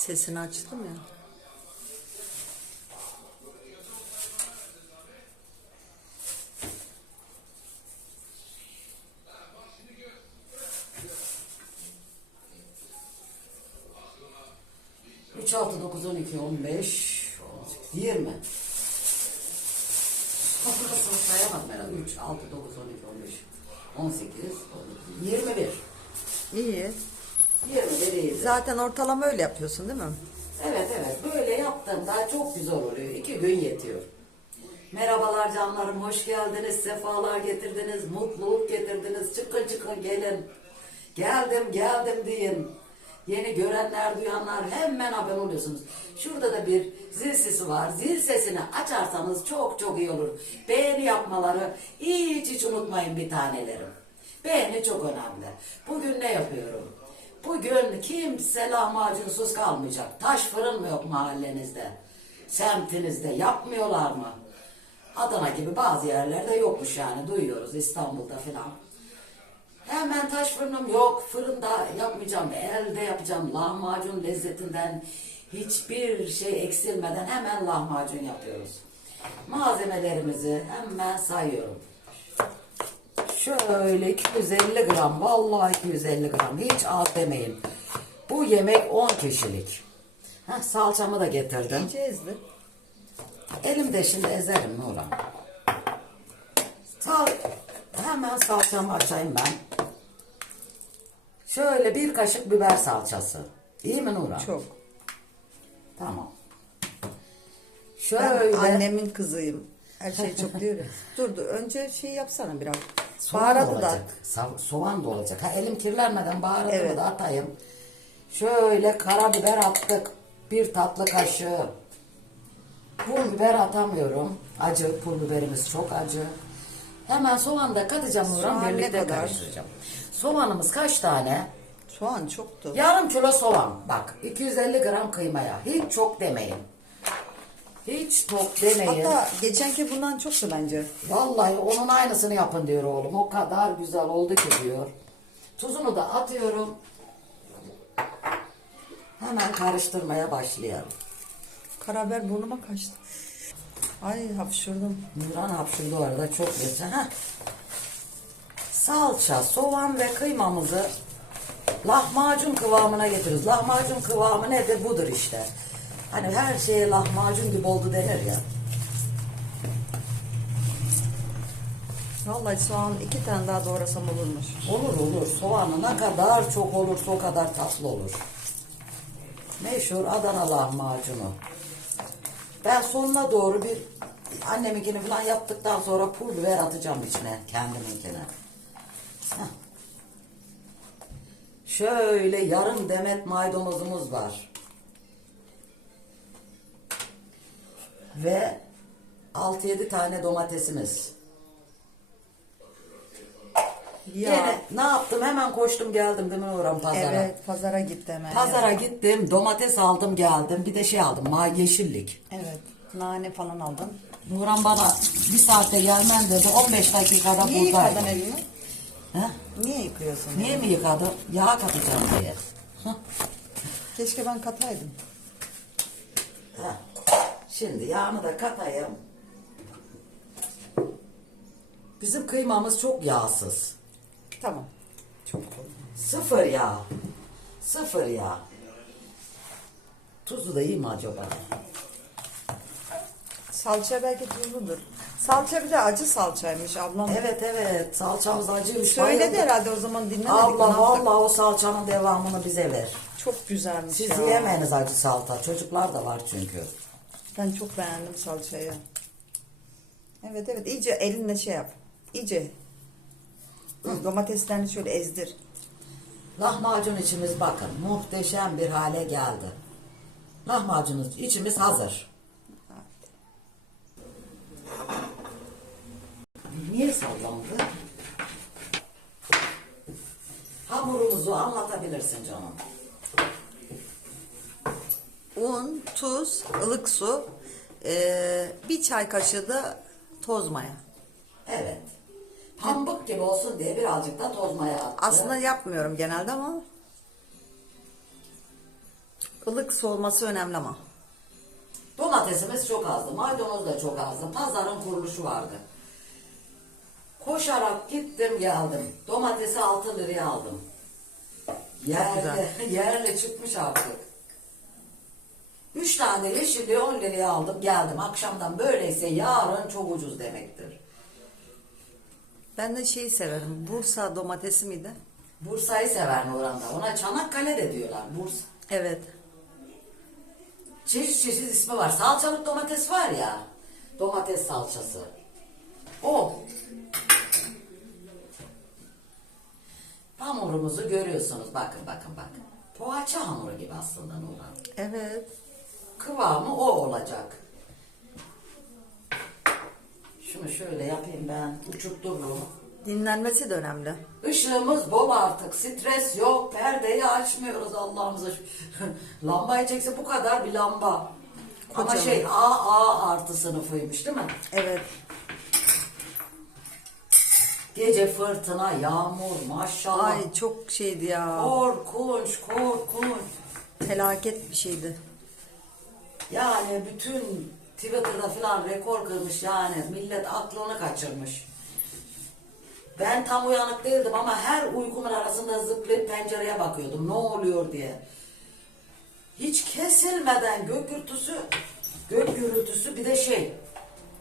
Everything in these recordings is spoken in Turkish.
Sesini açtım ya. Üç, altı, dokuz, on iki, on beş, on sekiz, yirmi. Faturasını sayamadım herhalde. Üç, altı, dokuz, on iki, on beş, on sekiz, on dokuz, yirmi bir. İyi. Yirmi bir iyiydi. Zaten ortalama öyle yapıyorsun değil mi? Evet evet böyle yaptığımda çok güzel oluyor. İki gün yetiyor. Merhabalar canlarım hoş geldiniz. Sefalar getirdiniz. Mutluluk getirdiniz. Çıkın çıkın gelin. Geldim geldim deyin. Yeni görenler duyanlar hemen abone oluyorsunuz. Şurada da bir zil sesi var. Zil sesini açarsanız çok çok iyi olur. Beğeni yapmaları hiç hiç unutmayın bir tanelerim. Beğeni çok önemli. Bugün ne yapıyorum? Bugün kimse lahmacunsuz kalmayacak. Taş fırın mı yok mahallenizde? Semtinizde yapmıyorlar mı? Adana gibi bazı yerlerde yokmuş yani duyuyoruz İstanbul'da filan. Hemen taş fırınım yok. Fırında yapmayacağım. Elde yapacağım. Lahmacun lezzetinden hiçbir şey eksilmeden hemen lahmacun yapıyoruz. Malzemelerimizi hemen sayıyorum. Şöyle 250 gram. Vallahi 250 gram. Hiç az demeyin. Bu yemek 10 kişilik. Heh, salçamı da getirdim. İyice ezdi. Elimde şimdi ezerim Nurhan. Sal hemen salçamı açayım ben. Şöyle bir kaşık biber salçası. İyi mi Nurhan? Çok. Tamam. Ben Şöyle annemin kızıyım. Her şey çok diyor ya. Dur dur önce şey yapsana biraz. soğan da Baharatı da. olacak. Sa- soğan da olacak. Ha, elim kirlenmeden baharatımı Evet. da atayım. Şöyle karabiber attık. Bir tatlı kaşığı. Pul biber atamıyorum. Acı, pul biberimiz çok acı. Hemen soğan da katacağım Nurhan. Soğan ne Birlikte kadar? karıştıracağım. Soğanımız kaç tane? Soğan çoktu. Yarım kilo soğan. Bak 250 gram kıymaya. Hiç çok demeyin. Hiç çok demeyin. Hatta geçenki bundan çoktu bence. Vallahi onun aynısını yapın diyor oğlum. O kadar güzel oldu ki diyor. Tuzunu da atıyorum. Hemen karıştırmaya başlayalım. Karabiber burnuma kaçtı. Ay hapşurdum. Nurhan hapşırdı o arada çok güzel. Heh. Salça, soğan ve kıymamızı lahmacun kıvamına getiriyoruz. Lahmacun kıvamı nedir? Budur işte. Hani her şeye lahmacun gibi oldu denir ya. Vallahi soğan iki tane daha doğrasam olurmuş. Olur olur. Soğanı ne kadar çok olursa o kadar tatlı olur. Meşhur Adana lahmacunu. Ben sonuna doğru bir anneminkini falan yaptıktan sonra pul biber atacağım içine kendiminkine. Heh. Şöyle yarım demet maydanozumuz var. Ve 6-7 tane domatesimiz. Ya. Gene ne yaptım hemen koştum geldim değil mi Nurhan pazara? Evet pazara gitti hemen. Pazara ya. gittim domates aldım geldim bir de şey aldım ma yeşillik. Evet. Nane falan aldım. Nurhan bana bir saatte gelmen dedi 15 dakikada Niye buradaydım. yıkadın elini? He? Niye yıkıyorsun? Niye mi yıkadım? Yağ katacağım diye. Heh. Keşke ben kataydım. Heh. Şimdi yağını da katayım. Bizim kıymamız çok yağsız. Tamam. Çok. Sıfır yağ. Sıfır yağ. Tuzu da iyi mi acaba? Salça belki tuzludur. Salça bir de acı salçaymış ablam. Evet evet salçamız acıymış. Söyledi Bayıldım. herhalde o zaman dinlemedik. Allah vallahi o salçanın devamını bize ver. Çok güzelmiş Siz ya. yiyemeyiniz acı salça. Çocuklar da var çünkü. Ben çok beğendim salçayı. Evet evet iyice elinle şey yap. İyice. Domateslerini şöyle ezdir. Lahmacun içimiz bakın muhteşem bir hale geldi. Lahmacunun içimiz hazır. Niye sallandı? Hamurumuzu anlatabilirsin canım. Un, tuz, ılık su, eee, bir çay kaşığı da toz maya. Evet. Pambık gibi olsun diye birazcık da toz maya attım. Aslında yapmıyorum genelde ama ılık su olması önemli ama. Domatesimiz çok azdı. Maydanoz da çok azdı. Pazarın kuruluşu vardı. Koşarak gittim geldim. Domatesi 6 liraya aldım. Yerli, yerli çıkmış artık. Üç tane yeşilliği 10 liraya aldım geldim. Akşamdan böyleyse yarın çok ucuz demektir. Ben de şeyi severim. Bursa domatesi miydi? Bursa'yı sever Nurhan'da. Ona Çanakkale de diyorlar. Bursa. Evet. Çeşit çeşit ismi var. Salçalık domates var ya. Domates salçası. O. Hamurumuzu görüyorsunuz. Bakın bakın bakın. Poğaça hamuru gibi aslında Nurhan. Evet. Kıvamı o olacak. Şunu şöyle yapayım ben. Uçurttururum. Dinlenmesi de önemli. Işığımız bol artık. Stres yok. Perdeyi açmıyoruz Allah'ımıza. Lambayı çekse bu kadar bir lamba. Ama Kocaman. şey A A artı sınıfıymış değil mi? Evet. Gece fırtına, yağmur maşallah. Ay çok şeydi ya. Korkunç, korkunç. Felaket bir şeydi. Yani bütün Twitter'da falan rekor kırmış yani. Millet aklını kaçırmış. Ben tam uyanık değildim ama her uykumun arasında zıplayıp pencereye bakıyordum. Ne oluyor diye. Hiç kesilmeden gök gürültüsü, gök gürültüsü bir de şey,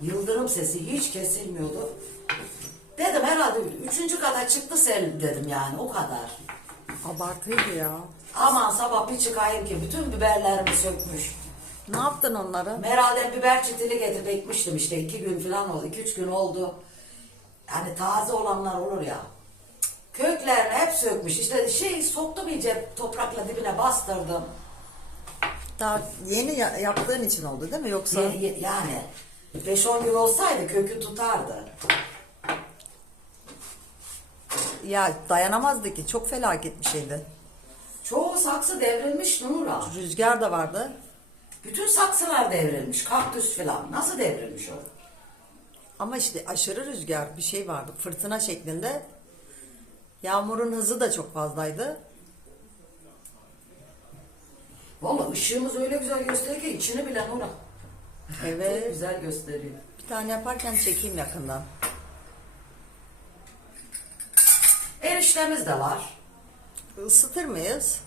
yıldırım sesi hiç kesilmiyordu. Dedim herhalde üçüncü kata çıktı sel dedim yani o kadar. Abartıydı ya. Aman sabah bir çıkayım ki bütün biberlerimi sökmüş. Ne yaptın onları? Meral'den biber çitili getirip ekmiştim işte iki gün falan oldu, iki üç gün oldu. Yani taze olanlar olur ya. Köklerini hep sökmüş. İşte şey soktum iyice toprakla dibine bastırdım. Daha yeni ya- yaptığın için oldu değil mi? Yoksa Ye- ye- Yani 5-10 gün olsaydı kökü tutardı. ya dayanamazdı ki. Çok felaket bir şeydi. Çoğu saksı devrilmiş Nura. Rüzgar da vardı. Bütün saksılar devrilmiş. Kaktüs falan. Nasıl devrilmiş o? Ama işte aşırı rüzgar bir şey vardı. Fırtına şeklinde. Yağmurun hızı da çok fazlaydı. Vallahi ışığımız öyle güzel gösteriyor ki içini bile Nura. Çok Evet. güzel gösteriyor. Bir tane yaparken çekeyim yakından. Eriştemiz de var. Isıtır mıyız?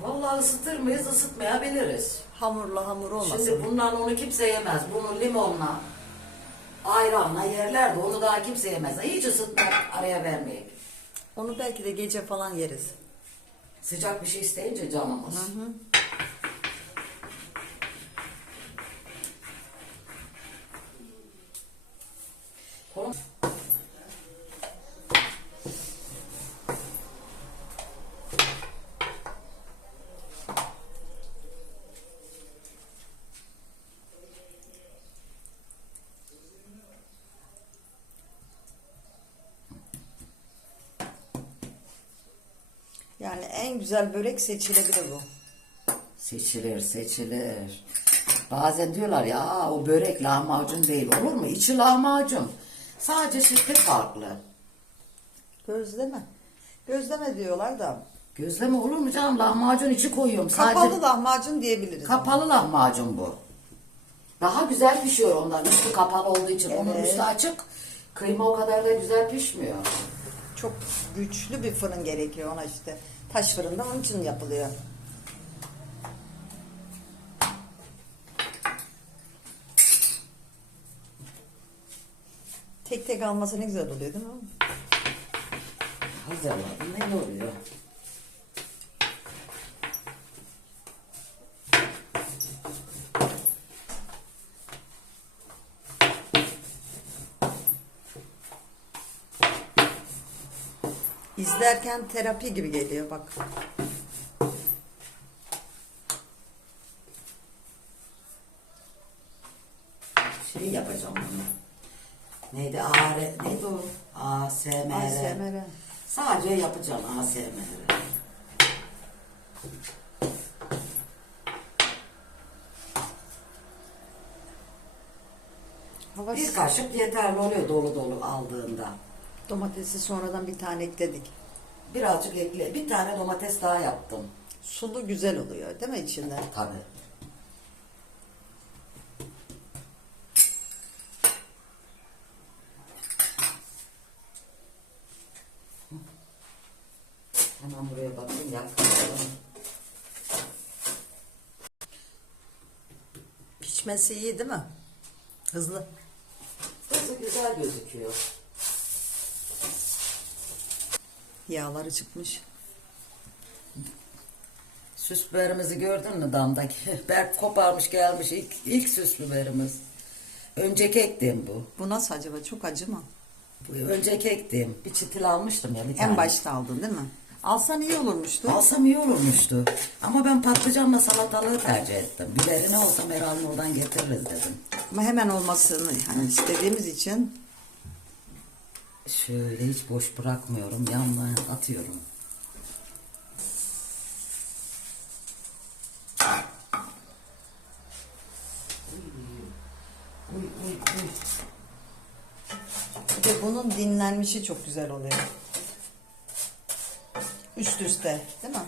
Vallahi ısıtır mıyız? Isıtmayabiliriz. Hamurla hamur olmasın. Şimdi bundan onu kimse yemez. Bunu limonla, ayranla yerler de onu daha kimse yemez. Hiç ısıtma araya vermeyin. Onu belki de gece falan yeriz. Sıcak bir şey isteyince canımız. Konu- Yani en güzel börek seçilebilir bu. Seçilir, seçilir. Bazen diyorlar ya "Aa, o börek lahmacun değil. Olur mu? İçi lahmacun. Sadece şekli farklı. Gözleme. Gözleme diyorlar da. Gözleme olur mu canım? Lahmacun içi koyuyorum. Sadece Kapalı lahmacun diyebiliriz. kapalı lahmacun bu. Daha güzel pişiyor ondan. Üstü kapalı olduğu için. Onun Evet. üstü açık. Kıyma o kadar da güzel pişmiyor. Çok güçlü bir fırın gerekiyor ona işte. Taş fırında onun için yapılıyor. Tek tek alması ne güzel oluyor değil mi? Hazırladım. Ne oluyor? İzlerken terapi gibi geliyor bak. Şey yapacağım bunu. Neydi? AR, neydi o? ASMR. ASMR. Sadece yapacağım ASMR. Hava Bir kaşık yeterli oluyor dolu dolu aldığında. domatesi sonradan bir tane ekledik. Birazcık ekle. Bir tane domates daha yaptım. Sulu güzel oluyor değil mi içinde? Tabii. Hemen buraya bakayım yaklaşalım. Pişmesi iyi değil mi? Hızlı. Hızı güzel gözüküyor. Yağları çıkmış. Süs biberimizi gördün mü damdaki? Berk koparmış gelmiş ilk, ilk süs biberimiz. Önceki ektiğim bu. Bu nasıl acaba? Çok acı mı? Bu önceki ektiğim. Bir çıtıl almıştım ya bir tane. En başta aldın değil mi? Alsan iyi olurmuştu. Alsam iyi olurmuştu. Ama ben patlıcanla salatalığı tercih ettim. Biberi ne olsa Meral oradan getiririz dedim. Ama hemen olmasını hani istediğimiz için Şöyle hiç boş bırakmıyorum. Yanına atıyorum. Uy, uy, uy. bir de bunun dinlenmişi çok güzel oluyor. Üst üste değil mi?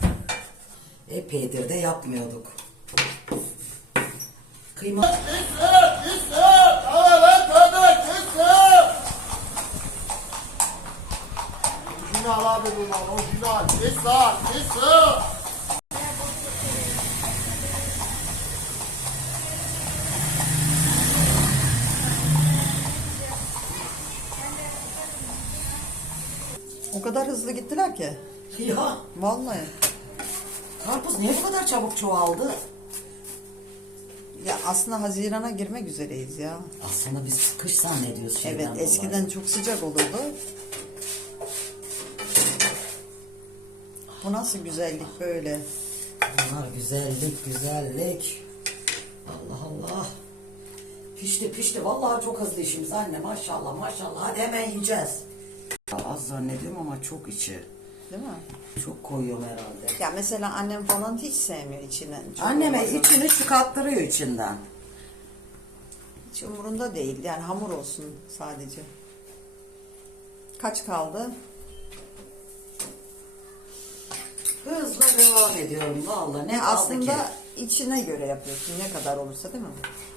Epeydir de yapmıyorduk. Kıyma Orijinal abi bu mal, orijinal. Esra, Esra. O kadar hızlı gittiler ki. ya Vallahi. karpuz niye bu kadar çabuk çoğaldı? Ya aslında Haziran'a girmek üzereyiz ya. Aslında biz kış zannediyoruz şeyden Evet eskiden çok sıcak olurdu. Bu nasıl güzellik böyle? Bunlar güzellik, güzellik. Allah Allah. Pişti pişti. Vallahi çok hızlı işimiz anne. Maşallah maşallah. Hadi hemen yiyeceğiz. Ya Az zannediyorum ama çok içi. Değil mi? Çok koyuyorum herhalde. Ya mesela annem falan hiç sevmiyor içine. Çok Anneme olmasa. içini çıkarttırıyor içinden. Hiç umurunda değil. Yani hamur olsun sadece. Kaç kaldı? Hızla devam ediyorum vallahi. Ne kaldı aslında ki? içine göre yapıyorsun. Ne kadar olursa değil mi?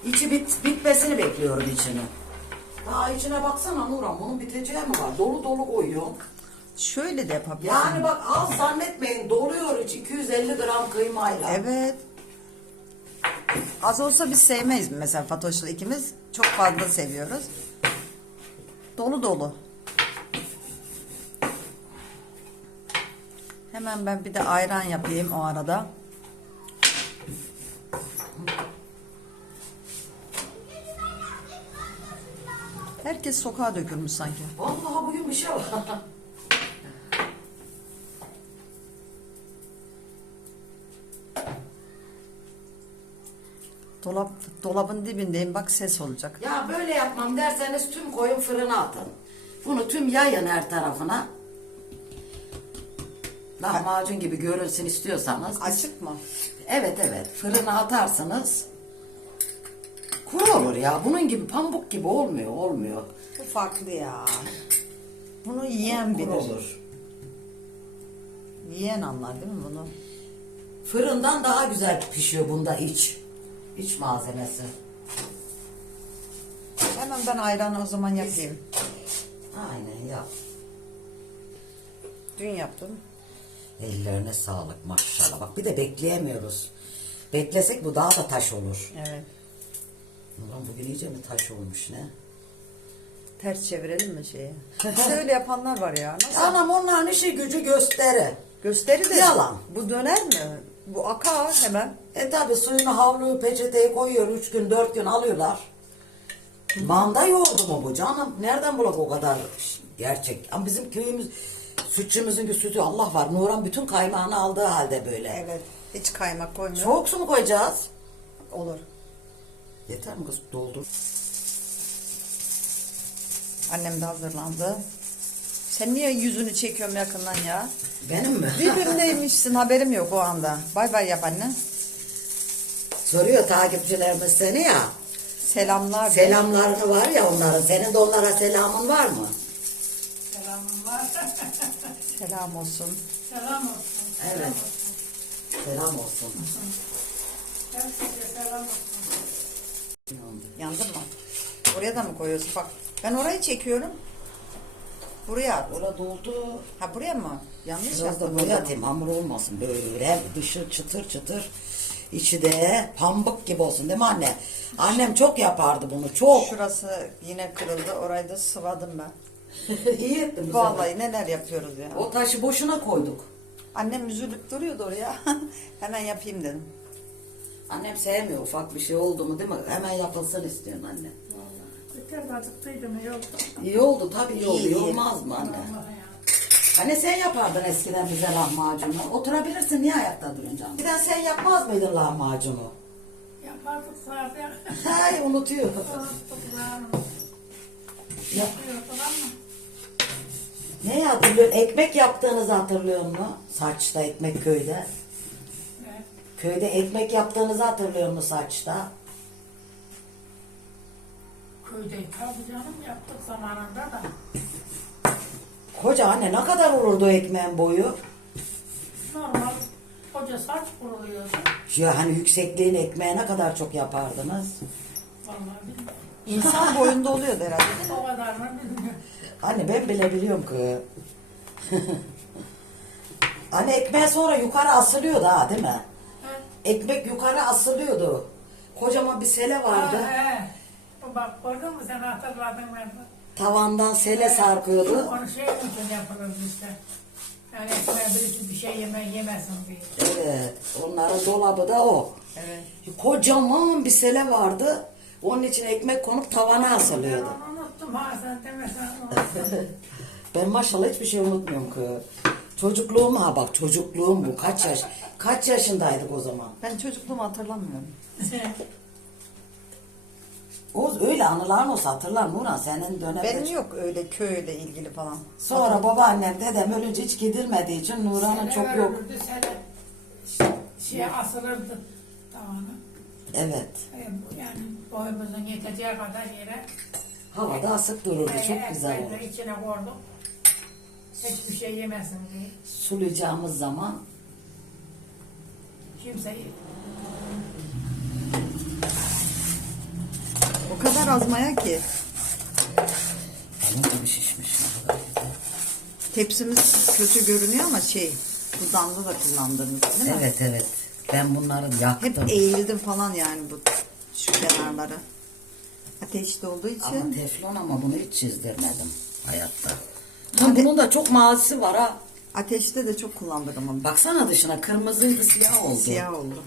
İçi bit, bitmesini bekliyorum içini. Daha içine baksana Nurhan bunun biteceği mi var? Dolu dolu koyuyorum. Şöyle de yapabilirsin. Yani bak az zannetmeyin doluyor iç 250 gram kıymayla. Evet. Az olsa biz sevmeyiz mesela Fatoş'la ikimiz. Çok fazla seviyoruz. Dolu dolu. Hemen ben bir de ayran yapayım o arada. Herkes sokağa dökülmüş sanki. Vallahi bugün bir şey var. Dolap dolabın dibindeyim bak ses olacak. ya böyle yapmam derseniz tüm koyun fırına atın. Bunu tüm yayın her tarafına. Lahmacun gibi görünsün istiyorsanız. Açık mı? Evet evet fırına atarsınız. Kuru olur ya. Bunun gibi pamuk gibi olmuyor olmuyor. Bu farklı ya. Bunu yiyen Kuru bilir. olur. Yiyen anlar değil mi bunu? Fırından daha güzel pişiyor bunda iç. İç malzemesi. Hemen ben ayranı o zaman yapayım. Aynen yap. Dün yaptım. Ellerine sağlık maşallah. Bak bir de bekleyemiyoruz. Beklesek bu daha da taş olur. Evet. Ulan bugün iyice mi taş olmuş ne? Ters çevirelim mi şeyi? Bir de öyle yapanlar var ya. Nasıl? Anam onların işi gücü gösteri. Gösteri de Yalan. Bu döner mi? Bu akar hemen. E tabi suyunu havluyu peçeteye koyuyor. Üç gün dört gün alıyorlar. Manda yoğurdu mu bu canım? Nereden bulak o kadar gerçek? Ama bizim köyümüz sütçümüzün sütü Allah var. Nuran bütün kaymağını aldığı halde böyle. Evet. Hiç kaymak koymuyor. Çok su mu koyacağız? Olur. Yeter mi kız? Doldur. Annem de hazırlandı. Sen niye yüzünü çekiyorum yakından ya? Benim mi? Birbirindeymişsin haberim yok o anda. Bay bay yap anne. Soruyor takipçilerimiz seni ya. Selamlar. Selamlarını var ya onların. Senin de onlara selamın var mı? Selam olsun. Evet. Selam olsun. Yandın mı? Oraya da mı koyuyorsun? Bak ben orayı çekiyorum. Buraya at. Orada doldu. Ha buraya mı? Yanlış Biraz da yaptım. böyle atayım hamur olmasın böyle dışı çıtır çıtır içi de pambık gibi olsun değil mi anne? Annem çok yapardı bunu çok. Şurası yine kırıldı. Orayı da sıvadım ben. İyi sefer. Vallahi neler yapıyoruz ya. O taşı boşuna koyduk. Annem üzülüp duruyordu oraya. Hemen yapayım dedim. Annem sevmiyor ufak bir şey oldu mu değil mi? Hemen yapılsın istiyorsun anne. Biraz acıktıydım iyi oldu. İyi oldu tabii iyi oldu. İyi. Olmaz mı anne? Hani sen yapardın eskiden bize lahmacunu. Oturabilirsin niye ayakta duracaksın? canım? Bir de sen yapmaz mıydın lahmacunu? Yapardık zaten. Hay unutuyor. Yapıyorduk ama. Neyi hatırlıyor? Ekmek yaptığınızı hatırlıyor musun? Saçta ekmek köyde. Evet. Köyde ekmek yaptığınızı hatırlıyor musun saçta? Köyde tabii canım yaptık zamanında da. Koca anne ne kadar olurdu ekmeğin boyu? Normal koca saç kuruluyordu. Ya hani yüksekliğin ekmeğe ne kadar çok yapardınız? Vallahi bilmiyorum. İnsan boyunda oluyordu herhalde. O kadarını bilmiyorum. Anne ben bile biliyorum ki. Anne ekmeğe sonra yukarı asılıyordu ha değil mi? Evet. Ekmek yukarı asılıyordu. Kocaman bir sele vardı. Ha, he. Bak gördün mü sen hatırladın mı? Tavandan sele sarkıyordu. Onu şey için yapılırdı işte. Yani ekmeğe birisi bir şey yeme, yemesin diye. Evet. Onların dolabı da o. Evet. Kocaman bir sele vardı. Onun için ekmek konup tavana Ben asılıyordu. Unuttum ha sen demesen unuttum. Ben maşallah hiçbir şey unutmuyorum ki. Çocukluğum ha bak çocukluğum bu. Kaç yaş kaç yaşındaydık o zaman? Ben çocukluğumu hatırlamıyorum. O öyle anıların olsa hatırlar Nurhan senin dönemde. Benim yok öyle köyle ilgili falan. Sonra babaannem dedem ölünce hiç gidilmediği için Nurhan'ın çok yok. sene şey- şeye asılırdı tavana. Evet. E, bu Yani boyumuzun yeteceği kadar yere Havada asık dururdu. e, Çok güzel ekmekleri olur. içine koyduk. Hiçbir şey yemesin diye. Sulayacağımız zaman Kimseyi O kadar az maya ki. balon gibi şişmiş. ne kadar güzel. Tepsimiz kötü görünüyor ama şey dudağında da kullandığımız değil mi? Evet evet. Ben bunları yaktım. Hep eğildim falan yani bu şu kenarları. Ateşte olduğu Ama için. teflon ama bunu hiç çizdirmedim hayatta. Ha, bunun da çok mazisi var ha. Ateşte de çok kullandık ama. Baksana dışına kırmızıydı siyah oldu. Siyah oldu.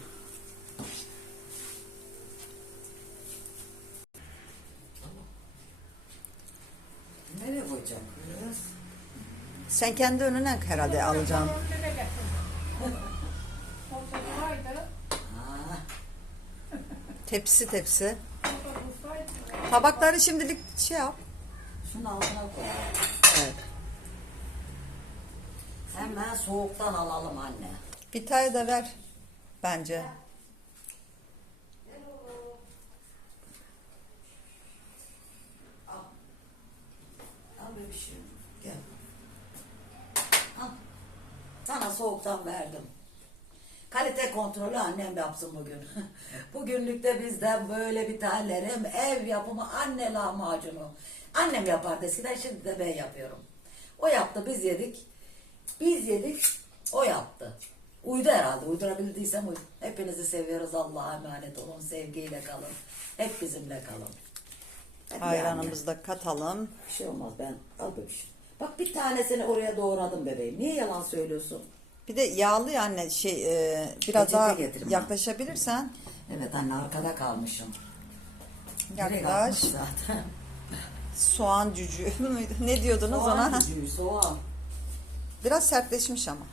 Nereye koyacağım kız? Sen kendi önüne herhalde alacaksın. Tepsi tepsi. Tabakları şimdilik şey yap. şunun altına koy. Evet. Hemen soğuktan alalım anne. Bir tane de ver bence. Al bebişim. Gel. Al. Sana soğuktan verdim. Kalite kontrolü annem yapsın bugün. Bugünlükte bizden böyle bir tanelerim ev yapımı anne lahmacunu. Annem yapardı eskiden şimdi de ben yapıyorum. O yaptı biz yedik. Biz yedik o yaptı. Uydu herhalde uydurabildiysem uydu. Hepinizi seviyoruz Allah'a emanet olun. Sevgiyle kalın. Hep bizimle kalın. Hadi. Ayranımızı da katalım. Bir şey olmaz ben al bebişim. Bak bir tanesini oraya doğradım bebeğim. Niye yalan söylüyorsun? Bir de yağlı ya anne şey e, biraz Peçete daha bana. yaklaşabilirsen Evet anne arkada kalmışım. Direkt yaklaş. atmış zaten. Soğan cücüğü müydü? Ne diyordunuz Soğan ona? cücüğü soğan. Biraz sertleşmiş ama.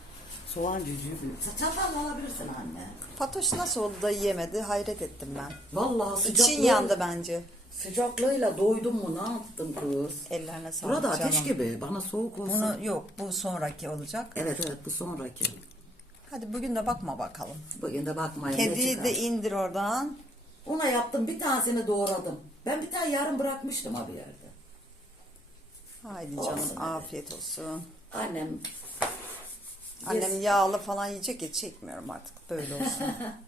Soğan cücüğü. Çatal alabilirsin anne. Fatoş nasıl oldu da yiyemedi? Hayret ettim ben. Vallahi sıcaklığı, İçin yandı bence. Sıcaklığıyla doydum mu ne yaptın kız? Ellerine sağlık Burada ateş canım. gibi. Bana soğuk olsa. Bunu yok bu sonraki olacak. Evet evet bu sonraki. Hadi bugün de bakma bakalım. Bugün de bakmayın. Kediyi de indir oradan. Ona yaptım bir tanesini doğradım. Ben bir tane yarım bırakmıştım ha bir yerde. Haydi Olsun canım hadi. afiyet olsun. Annem Annem yağlı falan yiyecek ya çekmiyorum artık böyle olsun.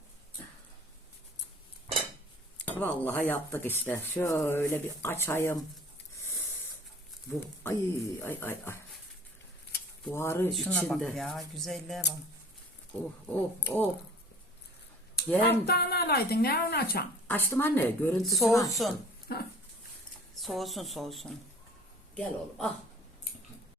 Vallahi yaptık işte. Şöyle bir açayım. Bu ay ay ay ay. Buharı Şuna içinde. bak ya güzelliğe bak. Oh oh oh. Yem. Alttan alaydın ne onu açan. Açtım anne görüntüsünü Soğusun. açtım. Soğusun soğusun. Gel oğlum ah.